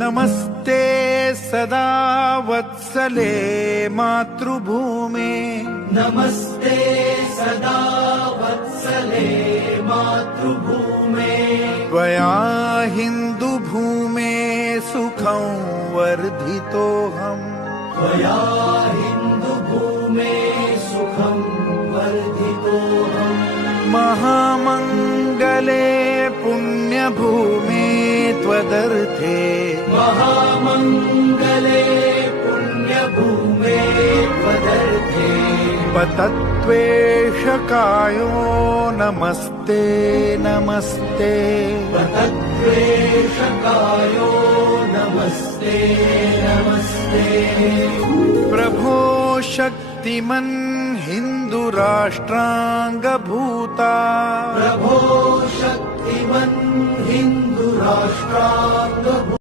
नमस्ते सदा वत्सले मातृभूमे नमस्ते सदा वत्सले मातृभूमे त्वया हिन्दुभूमे सुखं वर्धितोऽहम् त्वया हिन्दुभूमे सुखं वर्धितोऽहम् महामङ्गले पुण्यभूमे त्वदर्थे महामङ्गले पुण्यभूमे त्वदर्थे पतत्वेषकायो नमस्ते नमस्ते पतत्वेषकायो नमस्ते नमस्ते प्रभो शक्तिमन् हिन्दुराष्ट्राङ्गभूता प्रभो शक्तिमन् हिन्दुराष्ट्राङ्गभूता